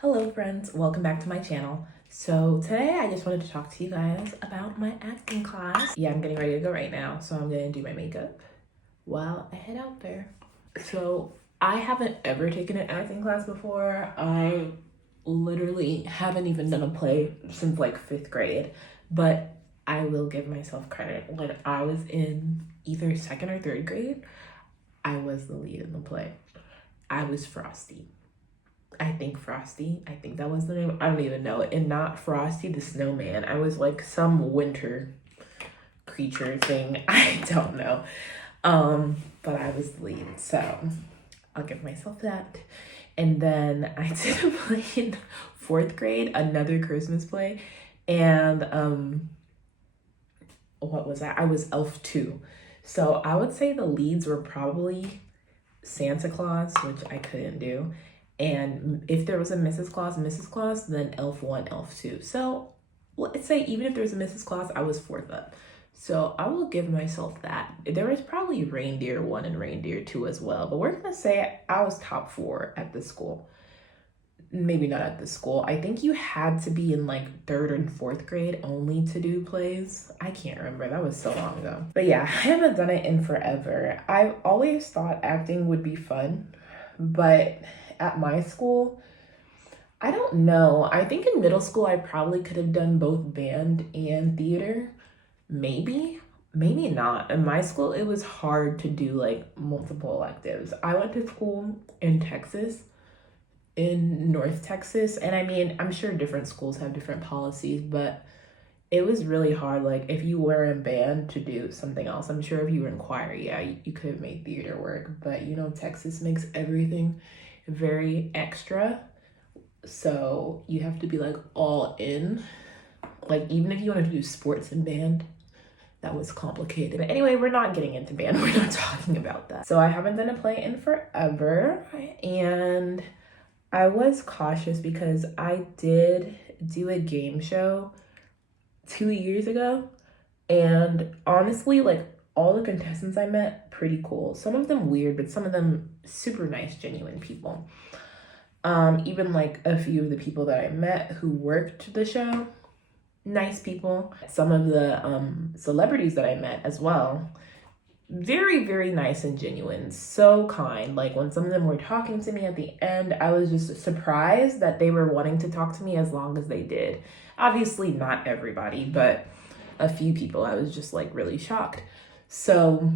Hello friends, welcome back to my channel. So today I just wanted to talk to you guys about my acting class. Yeah, I'm getting ready to go right now, so I'm gonna do my makeup while I head out there. So I haven't ever taken an acting class before. I literally haven't even done a play since like 5th grade, but I will give myself credit. When I was in either 2nd or 3rd grade, I was the lead in the play. I was Frosty. I think Frosty. I think that was the name. I don't even know. And not Frosty the Snowman. I was like some winter creature thing. I don't know. But I was the lead. So I'll give myself that. And then I did a play in 4th grade, another Christmas play. And what was that? I was Elf 2. So I would say the leads were probably Santa Claus, which I couldn't do. And if there was a Mrs. Claus, then Elf 1, Elf 2. So let's say even if there was a Mrs. Claus, I was 4th up. So I will give myself that. There was probably Reindeer 1 and Reindeer 2 as well. But we're going to say I was top 4 at the school. Maybe not at the school. I think you had to be in like 3rd and 4th grade only to do plays. I can't remember. That was so long ago. But yeah, I haven't done it in forever. I've always thought acting would be fun. But at my school, I don't know. I think in middle school, I probably could have done both band and theater. Maybe not. In my school, it was hard to do like multiple electives. I went to school in Texas, in North Texas. And I mean, I'm sure different schools have different policies, but it was really hard. Like if you were in band to do something else, I'm sure if you were in choir, yeah, you could have made theater work. But you know, Texas makes everything very extra. So you have to be like all in. Like even if you wanted to do sports and band, that was complicated. But anyway, we're not getting into band. We're not talking about that. So I haven't done a play in forever. And I was cautious because I did do a game show 2 years ago. And honestly, like all the contestants I met, pretty cool. Some of them weird, but some of them super nice, genuine people. Even like a few of the people that I met who worked the show, nice people. Some of the celebrities that I met as well, very, very nice and genuine, so kind. Like when some of them were talking to me at the end, I was just surprised that they were wanting to talk to me as long as they did. Obviously not everybody, but a few people, I was just like really shocked. So,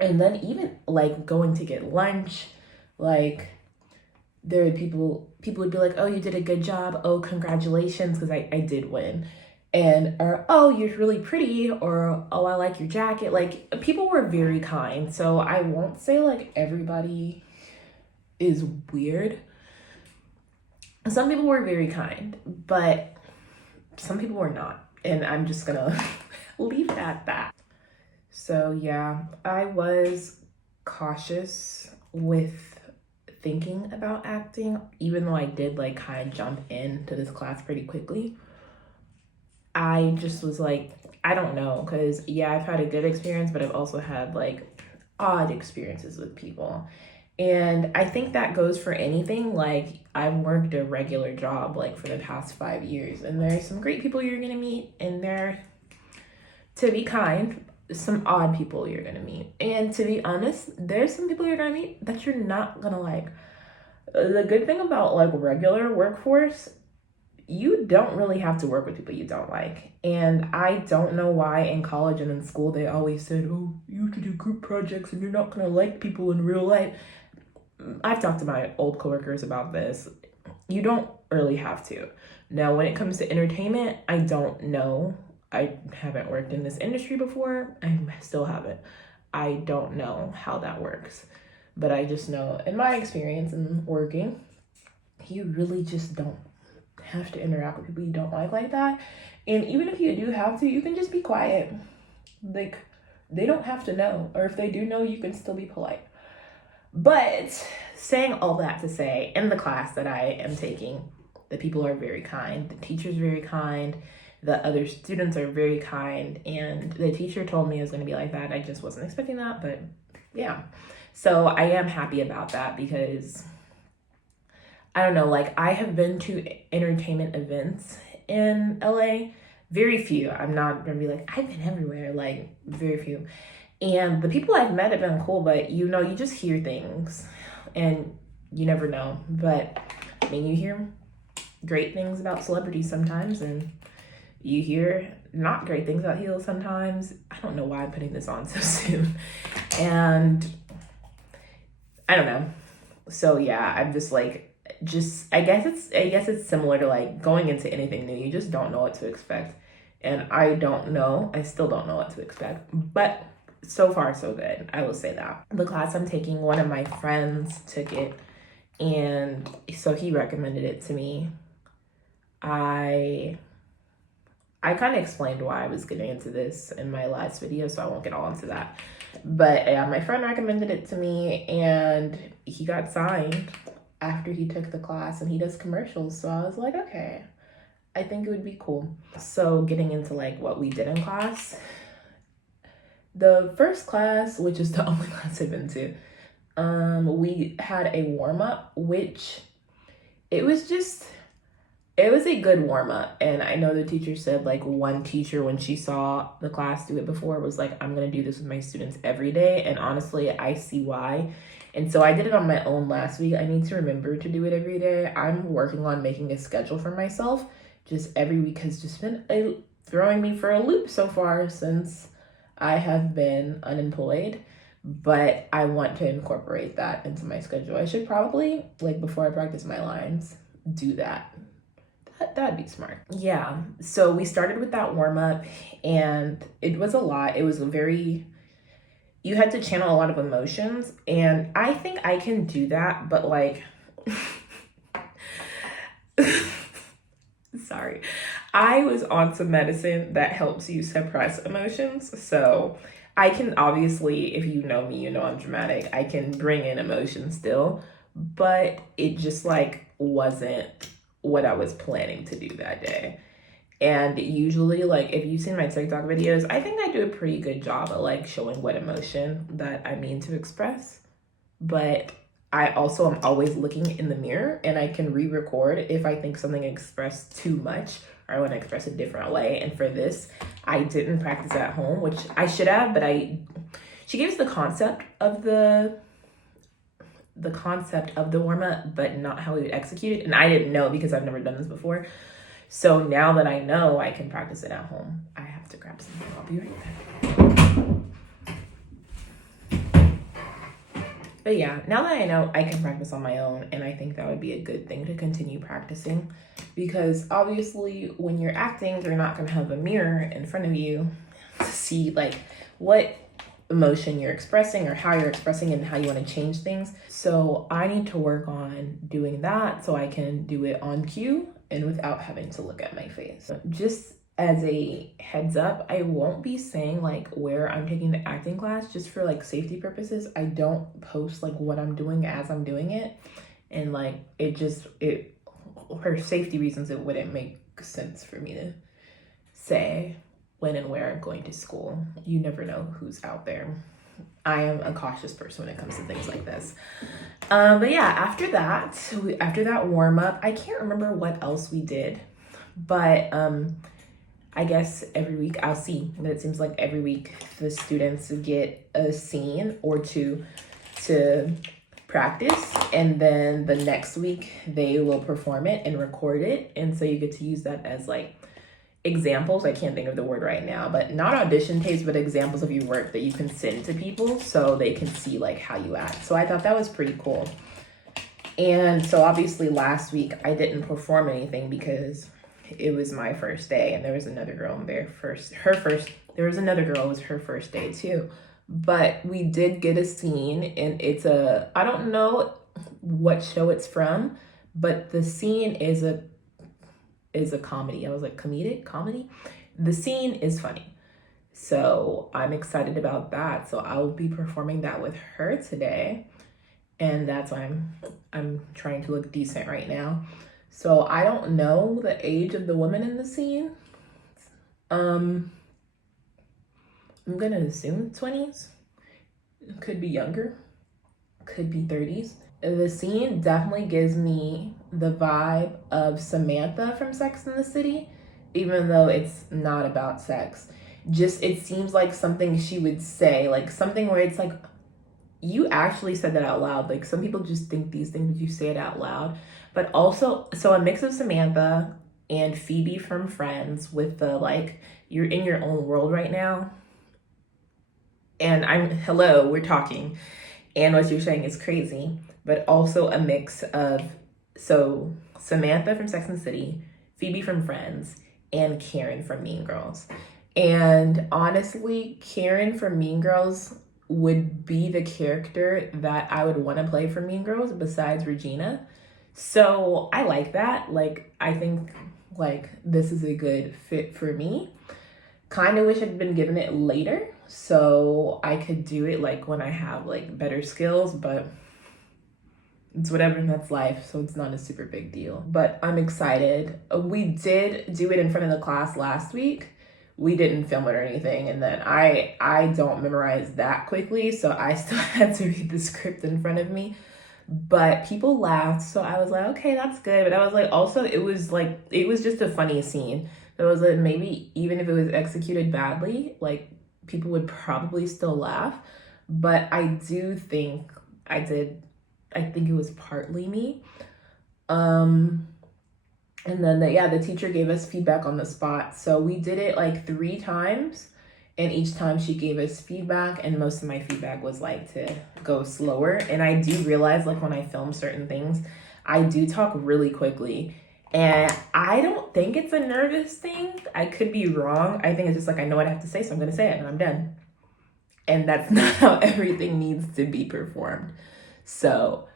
and then even like going to get lunch, like there would people would be like, oh, you did a good job. Oh, congratulations, because I did win. And, or, oh, you're really pretty, or, oh, I like your jacket. Like, people were very kind. So I won't say like everybody is weird. Some people were very kind, but some people were not. And I'm just gonna leave it at that. So yeah, I was cautious with thinking about acting, even though I did like kind of jump into this class pretty quickly. I just was like, I don't know, because yeah, I've had a good experience, but I've also had like odd experiences with people. And I think that goes for anything. Like I've worked a regular job like for the past 5 years, and there's some great people you're gonna meet, and they're, to be kind, some odd people you're gonna meet. And to be honest, there's some people you're gonna meet that you're not gonna like. The good thing about like regular workforce, you don't really have to work with people you don't like. And I don't know why in college and in school they always said, oh, you have to do group projects and you're not gonna like people in real life. I've talked to my old coworkers about this. You don't really have to. Now, when it comes to entertainment, I don't know. I haven't worked in this industry before. I still haven't. I don't know how that works. But I just know in my experience in working, you really just don't have to interact with people you don't like that. And even if you do have to, you can just be quiet. Like, they don't have to know. Or if they do know, you can still be polite. But saying all that to say, in the class that I am taking, the people are very kind. The teacher's very kind. The other students are very kind. And the teacher told me it was going to be like that. I just wasn't expecting that, but yeah. So I am happy about that because I don't know, like I have been to entertainment events in LA, very few. I'm not gonna be like, I've been everywhere, like very few. And the people I've met have been cool, but you know, you just hear things and you never know. But I mean, you hear great things about celebrities sometimes, and you hear not great things about heels sometimes. I don't know why I'm putting this on so soon. And I don't know. So yeah, I'm just like, I guess it's similar to like going into anything new. You just don't know what to expect. And I still don't know what to expect. But so far so good. I will say that. The class I'm taking, one of my friends took it, and so he recommended it to me. I kind of explained why I was getting into this in my last video, so I won't get all into that. But yeah, my friend recommended it to me, and he got signed after he took the class, and he does commercials. So I was like, okay, I think it would be cool. So getting into like what we did in class, the first class, which is the only class I've been to, we had a warm-up, which it was a good warm-up. And I know the teacher said, like, one teacher, when she saw the class do it before, was like, I'm gonna do this with my students every day. And honestly, I see why. And so I did it on my own last week. I need to remember to do it every day. I'm working on making a schedule for myself. Just every week has just been throwing me for a loop so far since I have been unemployed. But I want to incorporate that into my schedule. I should probably, like, before I practice my lines, do that. That'd be smart. Yeah, so we started with that warm-up, and it was a lot. It was you had to channel a lot of emotions, and I think I can do that, but like, sorry. I was on some medicine that helps you suppress emotions, so I can obviously, if you know me, you know I'm dramatic. I can bring in emotion still, but it just like wasn't what I was planning to do that day. And usually, like, if you've seen my TikTok videos, I think I do a pretty good job at like showing what emotion that I mean to express. But I also am always looking in the mirror, and I can re-record if I think something expressed too much or I want to express a different way. And for this, I didn't practice at home, which I should have, but she gave us the concept of the warm-up, but not how we would execute it. And I didn't know because I've never done this before. So now that I know, I can practice it at home. I have to grab something. I'll be right back. But yeah, now that I know, I can practice on my own. And I think that would be a good thing to continue practicing. Because obviously, when you're acting, you're not going to have a mirror in front of you to see like what emotion you're expressing or how you're expressing it and how you want to change things. So I need to work on doing that so I can do it on cue and without having to look at my face. Just as a heads up, I won't be saying like where I'm taking the acting class, just for like safety purposes. I don't post like what I'm doing as I'm doing it. And like for safety reasons, it wouldn't make sense for me to say when and where I'm going to school. You never know who's out there. I am a cautious person when it comes to things like this. But yeah, after that warm up, I can't remember what else we did, but I guess every week I'll see. But it seems like every week the students get a scene or two to practice, and then the next week they will perform it and record it, and so you get to use that as like examples. I can't think of the word right now, but not audition tapes, but examples of your work that you can send to people so they can see like how you act. So I thought that was pretty cool. And so obviously last week I didn't perform anything because it was my first day, and there was another girl there there was another girl, it was her first day too. But we did get a scene, and I don't know what show it's from, but the scene is a comedy. I was like, comedy? The scene is funny. So I'm excited about that. So I will be performing that with her today. And that's why I'm trying to look decent right now. So I don't know the age of the woman in the scene. I'm gonna assume 20s. Could be younger. Could be 30s. The scene definitely gives me the vibe of Samantha from Sex and the City, even though it's not about sex. Just, it seems like something she would say, like something where it's like, you actually said that out loud. Like, some people just think these things, but you say it out loud. But also, so a mix of Samantha and Phoebe from Friends with the, like, you're in your own world right now. And hello, we're talking. And what you're saying is crazy. But also a mix of, so Samantha from Sex and the City, Phoebe from Friends, and Karen from Mean Girls. And honestly, Karen from Mean Girls would be the character that I would want to play for Mean Girls besides Regina. So I like that. Like, I think like this is a good fit for me. Kind of wish I'd been given it later so I could do it like when I have like better skills, but it's whatever, that's life, so it's not a super big deal. But I'm excited. We did do it in front of the class last week. We didn't film it or anything, and then I don't memorize that quickly, so I still had to read the script in front of me. But people laughed, so I was like, okay, that's good. But I was like, also, it was just a funny scene. It was like, maybe even if it was executed badly, like, people would probably still laugh. But I do think I think it was partly me. And then the teacher gave us feedback on the spot. So we did it like 3 times, and each time she gave us feedback, and most of my feedback was like to go slower. And I do realize, like, when I film certain things, I do talk really quickly. And I don't think it's a nervous thing. I could be wrong. I think it's just like, I know what I have to say, so I'm gonna say it and I'm done. And that's not how everything needs to be performed. So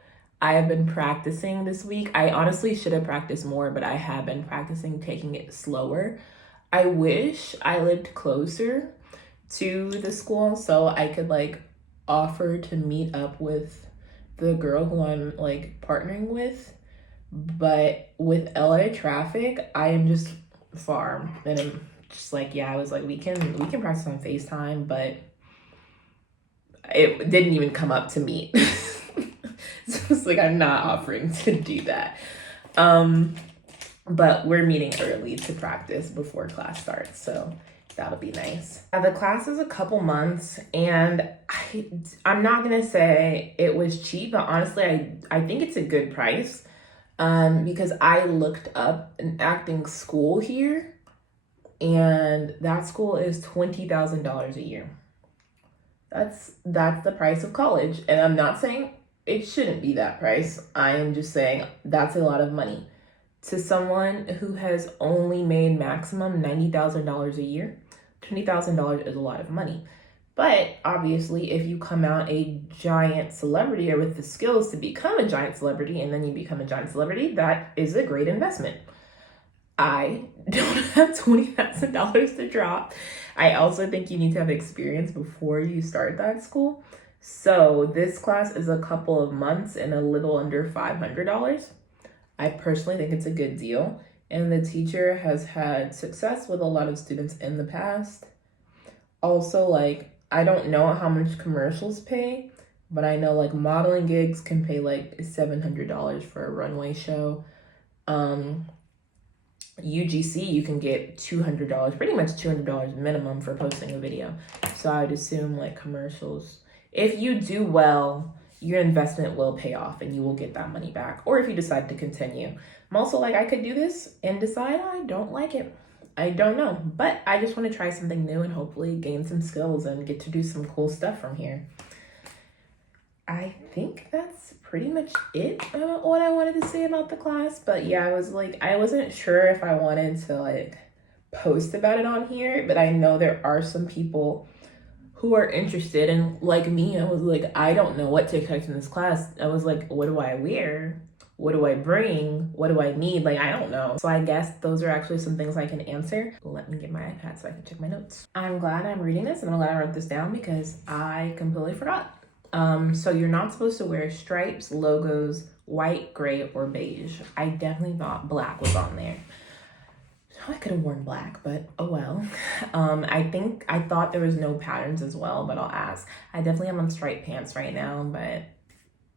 I have been practicing this week. I honestly should have practiced more, but I have been practicing taking it slower. I wish I lived closer to the school so I could like offer to meet up with the girl who I'm like partnering with. But with LA traffic, I am just far. And I'm just like, I was like, we can practice on FaceTime, but it didn't even come up to meet. So it's like, I'm not offering to do that. But we're meeting early to practice before class starts, so that'll be nice. The class is a couple months, and I'm not gonna say it was cheap, but honestly, I think it's a good price. Because I looked up an acting school here, and that school is $20,000 a year. That's the price of college, and I'm not saying it shouldn't be that price. I am just saying that's a lot of money. To someone who has only made maximum $90,000 a year, $20,000 is a lot of money. But obviously, if you come out a giant celebrity or with the skills to become a giant celebrity and then you become a giant celebrity, that is a great investment. I don't have $20,000 to drop. I also think you need to have experience before you start that school. So this class is a couple of months and a little under $500. I personally think it's a good deal. And the teacher has had success with a lot of students in the past. Also, like, I don't know how much commercials pay, but I know like modeling gigs can pay like $700 for a runway show. UGC, you can get $200, pretty much $200 minimum for posting a video. So I would assume like commercials, if you do well, your investment will pay off and you will get that money back. Or if you decide to continue. I'm also like, I could do this and decide I don't like it. I don't know, but I just want to try something new and hopefully gain some skills and get to do some cool stuff from here. I think that's pretty much it about what I wanted to say about the class. But yeah, I wasn't sure if I wanted to like post about it on here, but I know there are some people who are interested, and like me, I was like, I don't know what to expect in this class. I was like, what do I wear? What do I bring? What do I need? Like, I don't know. So I guess those are actually some things I can answer. Let me get my iPad so I can check my notes. I'm glad I'm reading this, and I'm glad I wrote this down because I completely forgot. So you're not supposed to wear stripes, logos, white, gray, or beige. I definitely thought black was on there. I could have worn black, but oh well. I thought there was no patterns as well, but I'll ask. I definitely am on striped pants right now, but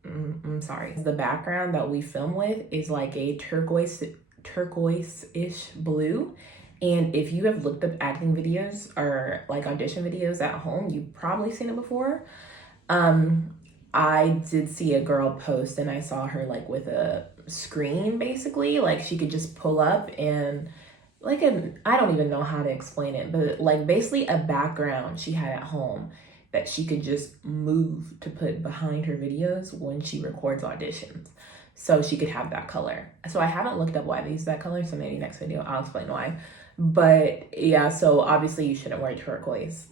I'm sorry. The background that we film with is like a turquoise-ish blue. And if you have looked up acting videos or like audition videos at home, you've probably seen it before. I did see a girl post and I saw her like with a screen basically, like she could just pull up and like I don't even know how to explain it, but like basically a background she had at home that she could just move to put behind her videos when she records auditions. So she could have that color. So I haven't looked up why they use that color, so maybe next video I'll explain why. But yeah, so obviously you shouldn't wear turquoise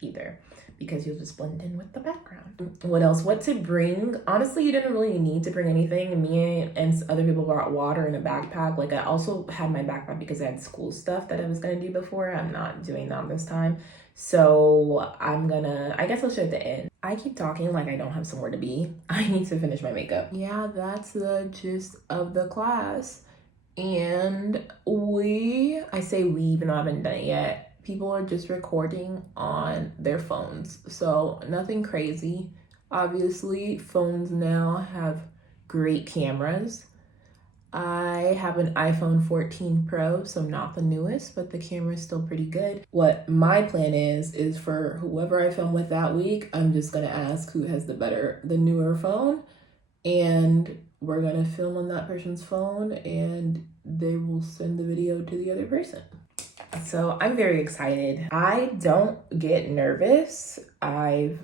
either, because you'll just blend in with the background. What else? What to bring? Honestly, you didn't really need to bring anything. Me and other people brought water and a backpack. Like I also had my backpack because I had school stuff that I was gonna do before. I'm not doing that this time. So I guess I'll show at the end. I keep talking like I don't have somewhere to be. I need to finish my makeup. Yeah, that's the gist of the class. And I say we, even though I haven't done it yet, people are just recording on their phones. So nothing crazy. Obviously, phones now have great cameras. I have an iPhone 14 Pro, so not the newest, but the camera is still pretty good. What my plan is for whoever I film with that week, I'm just gonna ask who has the newer phone, and we're gonna film on that person's phone and they will send the video to the other person. So I'm very excited. I don't get nervous. I've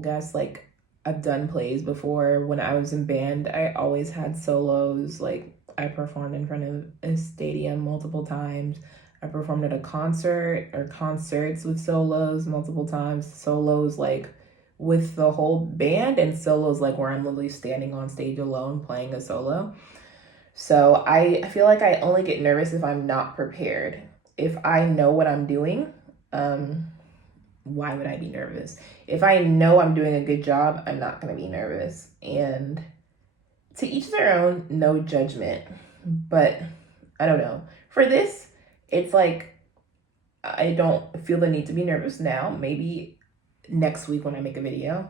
done plays before. When I was in band, I always had solos. Like I performed in front of a stadium multiple times. I performed at a concert or concerts with solos multiple times. Solos like with the whole band, and solos like where I'm literally standing on stage alone playing a solo. So I feel like I only get nervous if I'm not prepared. If I know what I'm doing, why would I be nervous? If I know I'm doing a good job, I'm not going to be nervous. And to each their own, no judgment. But I don't know. For this, it's like I don't feel the need to be nervous now. Maybe next week when I make a video,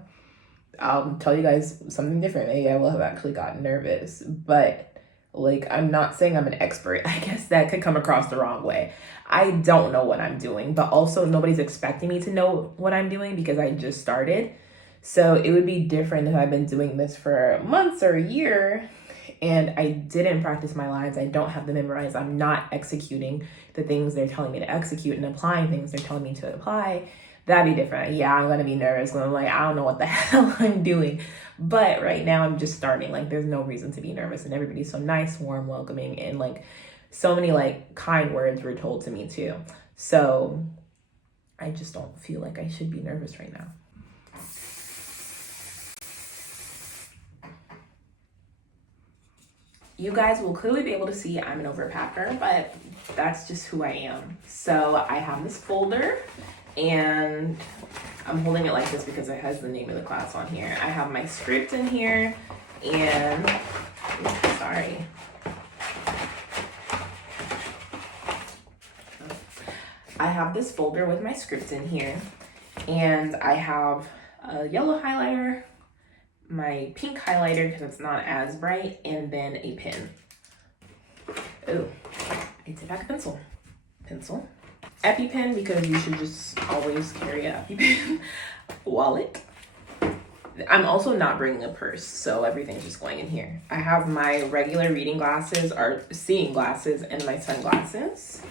I'll tell you guys something different. Maybe I will have actually gotten nervous. But like, I'm not saying I'm an expert. I guess that could come across the wrong way. I don't know what I'm doing, but also nobody's expecting me to know what I'm doing because I just started. So it would be different if I've been doing this for months or a year and I didn't practice my lines. I don't have them memorized. I'm not executing the things they're telling me to execute and applying things they're telling me to apply. That'd be different. Yeah, I'm gonna be nervous when I'm like, I don't know what the hell I'm doing. But right now I'm just starting. Like there's no reason to be nervous, and everybody's so nice, warm, welcoming, and like so many like kind words were told to me too. So I just don't feel like I should be nervous right now. You guys will clearly be able to see I'm an overpacker, but that's just who I am. So I have this folder and I'm holding it like this because it has the name of the class on here. I have my script in here and, sorry. I have this folder with my script in here and I have a yellow highlighter, my pink highlighter because it's not as bright, and then a pen. Oh, I take back a pencil. EpiPen because you should just always carry an EpiPen. Wallet. I'm also not bringing a purse, so everything's just going in here. I have my regular reading glasses or seeing glasses and my sunglasses.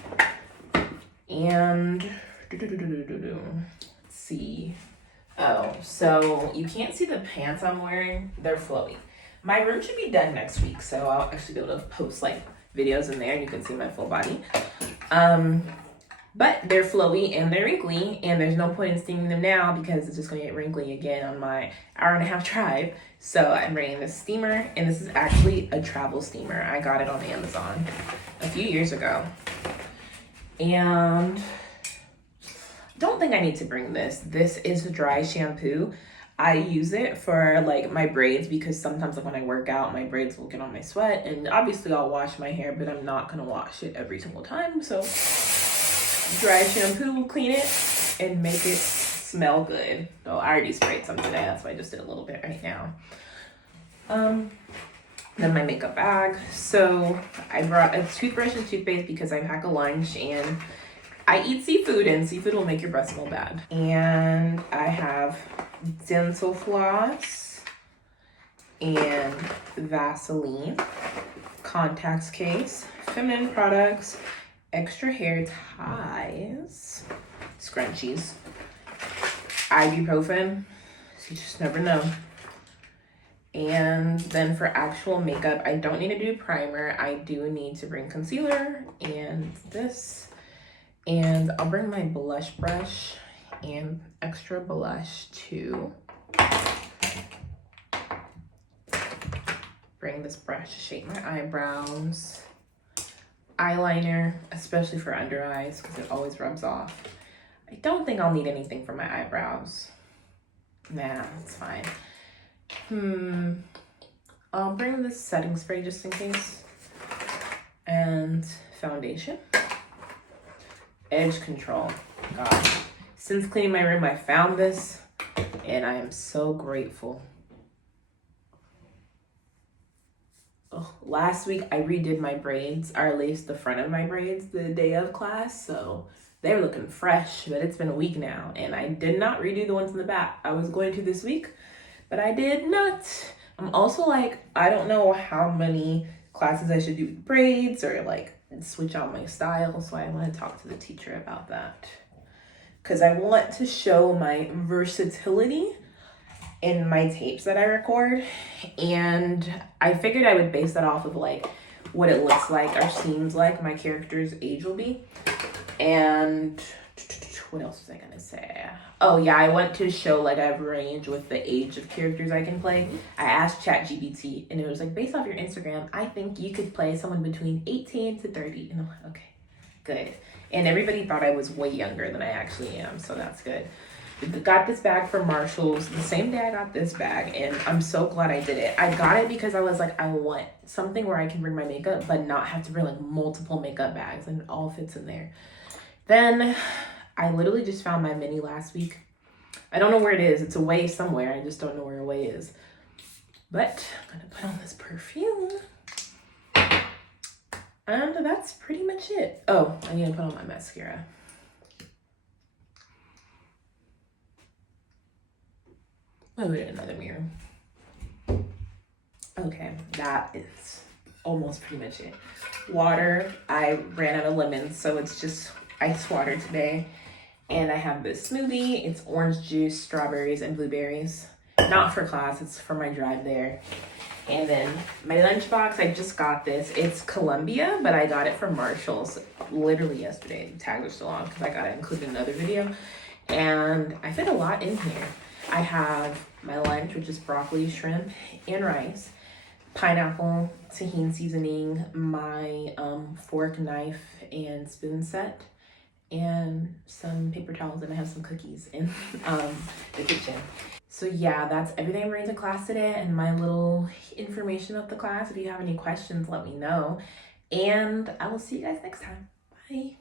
And let's see. Oh, so you can't see the pants I'm wearing. They're flowy. My room should be done next week, so I'll actually be able to post like videos in there and you can see my full body. But they're flowy and they're wrinkly, and there's no point in steaming them now because it's just gonna get wrinkly again on my hour-and-a-half drive. So I'm bringing this steamer, and this is actually a travel steamer. I got it on Amazon a few years ago. And don't think I need to bring this. This is a dry shampoo. I use it for like my braids because sometimes like when I work out, my braids will get on my sweat, and obviously I'll wash my hair, but I'm not gonna wash it every single time. So dry shampoo will clean it and make it smell good. Oh, I already sprayed some today. That's why I just did a little bit right now. Then my makeup bag. So I brought a toothbrush and toothpaste because I pack a lunch and I eat seafood, and seafood will make your breath smell bad. And I have dental floss and Vaseline, contacts case, feminine products, extra hair ties, scrunchies, ibuprofen, so you just never know. And then for actual makeup, I don't need to do primer. I do need to bring concealer and this. And I'll bring my blush brush and extra blush too. Bring this brush to shape my eyebrows. Eyeliner, especially for under eyes, because it always rubs off. I don't think I'll need anything for my eyebrows. Nah, it's fine. I'll bring this setting spray just in case. And foundation. Edge control. God. Since cleaning my room, I found this and I am so grateful. Oh, last week I redid my braids, or at least the front of my braids, the day of class, so they're looking fresh, but it's been a week now and I did not redo the ones in the back. I was going to this week, but I did not. I'm also like, I don't know how many classes I should do with braids or like switch out my style, so I want to talk to the teacher about that because I want to show my versatility in my tapes that I record, and I figured I would base that off of like what it looks like or seems like my character's age will be. And what else was I gonna say? Oh yeah, I want to show like I have range with the age of characters I can play. I asked ChatGPT and it was like, based off your Instagram, I think you could play someone between 18 to 30. And I'm like, okay, good. And everybody thought I was way younger than I actually am, so that's good. Got this bag from Marshall's the same day I got this bag, and I'm so glad I did it. I got it because I was like, I want something where I can bring my makeup but not have to bring like multiple makeup bags, and it all fits in there. Then I literally just found my mini last week. I don't know where it is. It's away somewhere. I just don't know where away is. But I'm gonna put on this perfume. And that's pretty much it. Oh, I need to put on my mascara. I'll get another mirror. Okay, that is almost pretty much it. Water, I ran out of lemons, so it's just ice water today. And I have this smoothie. It's orange juice, strawberries, and blueberries. Not for class, it's for my drive there. And then my lunchbox, I just got this. It's Columbia, but I got it from Marshall's literally yesterday. The tags are still on because I got it included in another video. And I fit a lot in here. I have my lunch, which is broccoli, shrimp, and rice, pineapple, tahini seasoning, my fork, knife, and spoon set, and some paper towels, and I have some cookies in the kitchen. So yeah, that's everything I'm bringing to class today and my little information of the class. If you have any questions, let me know. And I will see you guys next time. Bye.